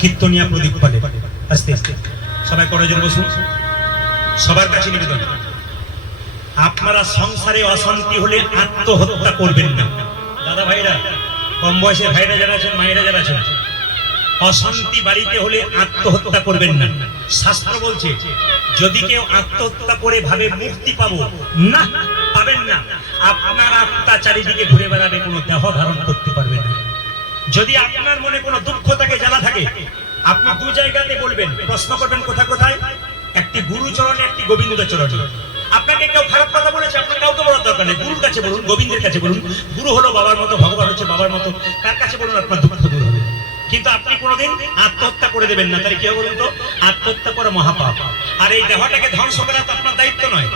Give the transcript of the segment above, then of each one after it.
কীর্তনিয়া প্রদীপ পালে আস্তে আস্তে সবাই করজন বসুন। সবার কাছে নিবেদন, আপনারা সংসারে অশান্তি হলে আত্মহত্যা করবেন না। দাদা ভাইরা, কম বয়সের ভাইরা যারা আছেন, মায়েরা যারা আছেন, অশান্তি বাড়িতে হলে আত্মহত্যা করবেন না। শাস্ত্র বলছে যদি কেউ আত্মহত্যা করে ভাবে মুক্তি পাবো, না, পাবেন না। আপনার আত্মা চারিদিকে ঘুরে বেড়াবে, কোনো দেহ ধারণ করতে পারবে না। যদি আপনার মনে কোনো দুঃখ থাকে, জ্বালা থাকে, আপনি দু জায়গাতে বলবেন, প্রশ্ন করবেন কোথায় কোথায়, একটি গুরু চরণে, একটি গোবিন্দ চরণে। আপনাকে কেউ খারাপ কথা বলেছে, আপনার কাউকে বলার দরকার নেই, গুরুর কাছে বলুন, গোবিন্দের কাছে বলুন। গুরু হলো বাবার মতো, ভগবান হচ্ছে বাবার মতো, তার কাছে বলুন, আপনার দুঃখ দূর হবে। কিন্তু আপনি কোনোদিন আত্মহত্যা করে দেবেন না। তাই কি বলুন তো, আত্মহত্যা করা মহাপাপ। আর এই দেহটাকে ধ্বংস করা তো আপনার দায়িত্ব নয়।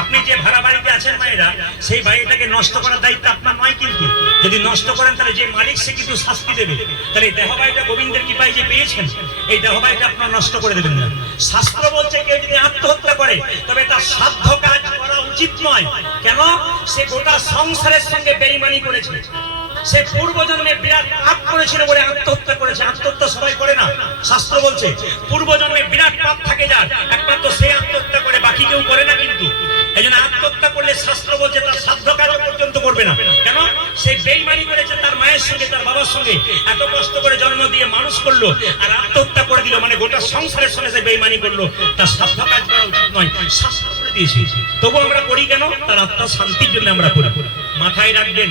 আপনি যে ভাড়া বাড়িতে আছেন মায়েরা, সেই বাড়িটাকে নষ্ট করার দায়িত্ব আপনার নয়। কিন্তু যদি নষ্ট করেন তাহলে যে মালিক সে কিন্তু শাস্তি দেবে। তাহলে এই দেহ বাড়িটা গোবিন্দের কৃপায় যে পেয়েছেন, এই দেহ বাড়িটা আপনার নষ্ট করে দেবেন না। শাস্ত্র বলছে কেউ যদি আত্মহত্যা করে তবে তার সাধ্য কাজ করা উচিত নয়। কেন? সে গোটা সংসারের সঙ্গে বেঈমানি করেছে, সে পূর্বজন্মে বিরাট পাপ করেছিল বলে আত্মহত্যা করেছে। আত্মহত্যা সবাই করে না। শাস্ত্র বলছে পূর্বজন্মে বিরাট পাপ থাকে যার, একমাত্র সে আত্মহত্যা করে, বাকি কেউ করে না। কিন্তু এই জন্য আত্মহত্যা করলে শাস্ত্র বলছে তার সাধ্য কাজ পর্যন্ত করবে না। কেন? সে বেঈমানি করেছে তার মায়ের সঙ্গে, তার বাবার সঙ্গে, এত কষ্ট করে জন্ম দিয়ে মানুষ করলো, আর আত্মহত্যা করে দিল, মানে গোটা সংসারের সঙ্গে সে বেঈমানি করলো। তার সাধ্য কাজ করা উচিত নয়, শাস্ত্র করে দিয়েছে। তবু আমরা করি কেন? তার আত্মার শান্তির জন্য আমরা করি। মাথায় রাখবেন।